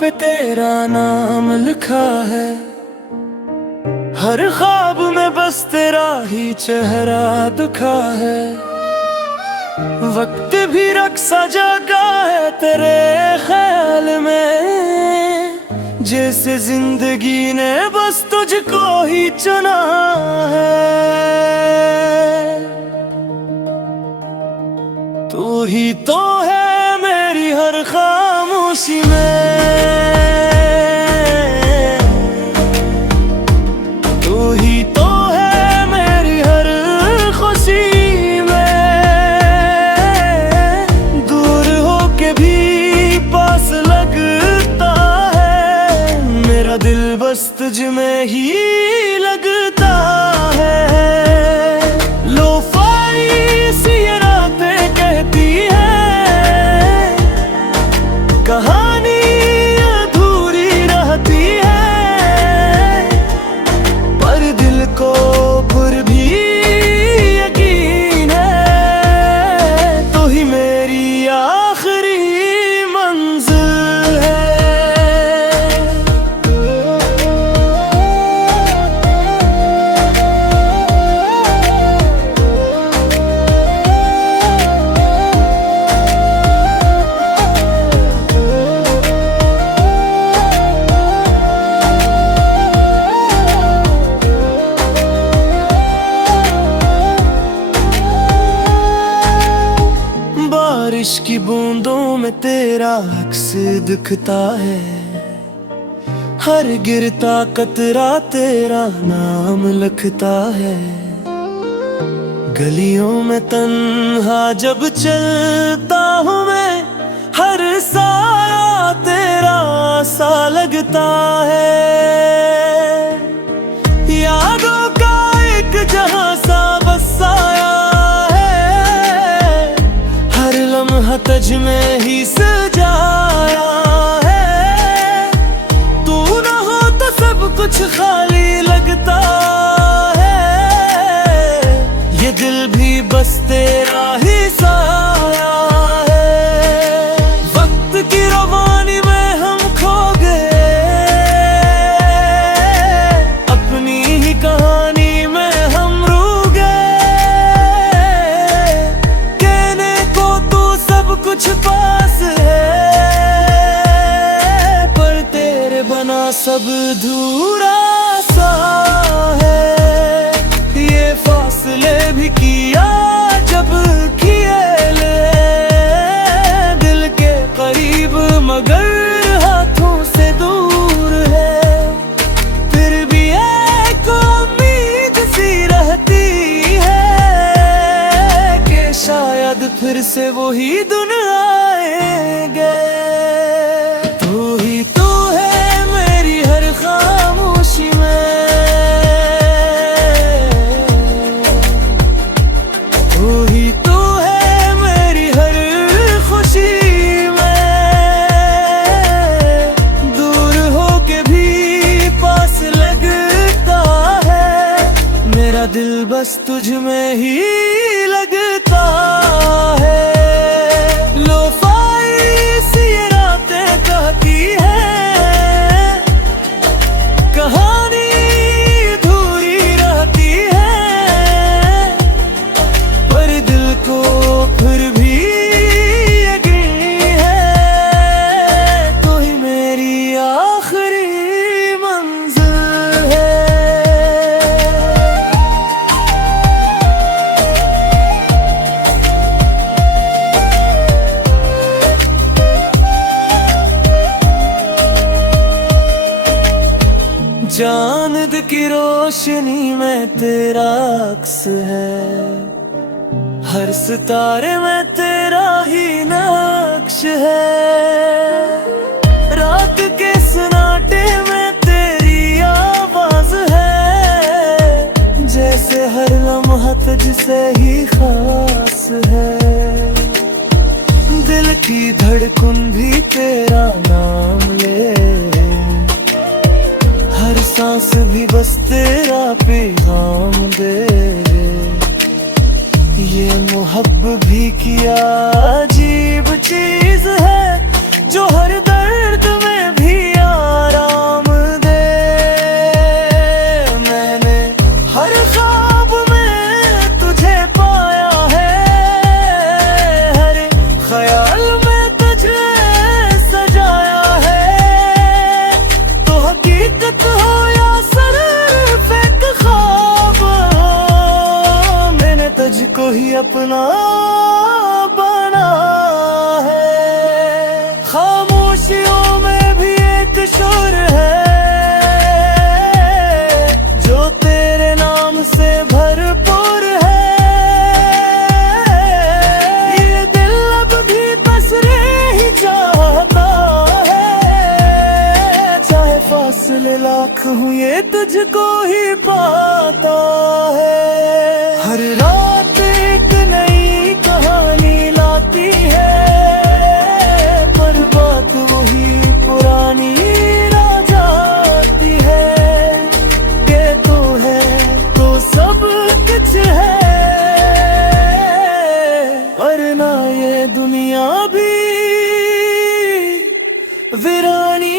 पे तेरा नाम लिखा है, हर ख्वाब में बस तेरा ही चेहरा दिखा है। वक्त भी रक्सा जगा है तेरे ख्याल में, जैसे जिंदगी ने बस तुझको ही चुना है। तू ही तो है मेरी हर खामोशी में, तू ही तो है मेरी हर खुशी में। दूर होके भी पास लगता है, मेरा दिल बस तुझ में ही लगता है। लोफाई सी ये रातें कहती है, कहानी अधूरी रहती है, पर दिल को फिर भी यकीन है, तो ही मेरी आखिरी मंजिल है। बारिश की बूंदों में तेरा अक्स दिखता है, हर गिरता कतरा तेरा नाम लिखता है। गलियों में तन्हा जब चलता हूँ मैं, हर साया तेरा सा लगता है। यादों का एक जहां सा बसाया है, हर लम्हा तुझ में ही सजाया है। तू ना हो तो सब कुछ खाली लगता है, ये दिल भी बस तेरा ही साया है। वक्त की रवानी में हम खो गए, अपनी ही कहानी में हम रू गए। कहने को तू सब कुछ पास है, पर तेरे बना सब अधूरा सा है। ये फासले भी किया जब किए ले, दिल के करीब मगर हाथों से दूर है। फिर भी एक उम्मीद सी रहती है, कि शायद फिर से वही दिन आएंगे। तू ही तो है मेरी हर खामोशी में, तू ही तो है मेरी हर खुशी में। दूर होके भी पास लगता है, मेरा दिल बस तुझ में ही लगता है। लोफाई सी ये रातें कहती है, कहानी अधूरी रहती है, पर दिल को फिर भी यकीन है, तो ही मेरी आखिरी मंजिल है। चांद की रोशनी में तेरा अक्स है, हर सितारे में तेरा ही नक्श है। रात के सन्नाटे में तेरी आवाज है, जैसे हर लम्हा तुझसे ही खास है। दिल की धड़कन भी तेरा नाम ले, हर सांस भी बस तेरा पैगाम दे। ये मोहब्बत भी किया अजीब चीज है, जो हर दर्द में भी फासले लाख हुए तुझको ही पाता है। हर रात एक नई कहानी लाती है, पर बात वही पुरानी रह जाती है। ये तो है तो सब कुछ है, वरना ये दुनिया भी वीरानी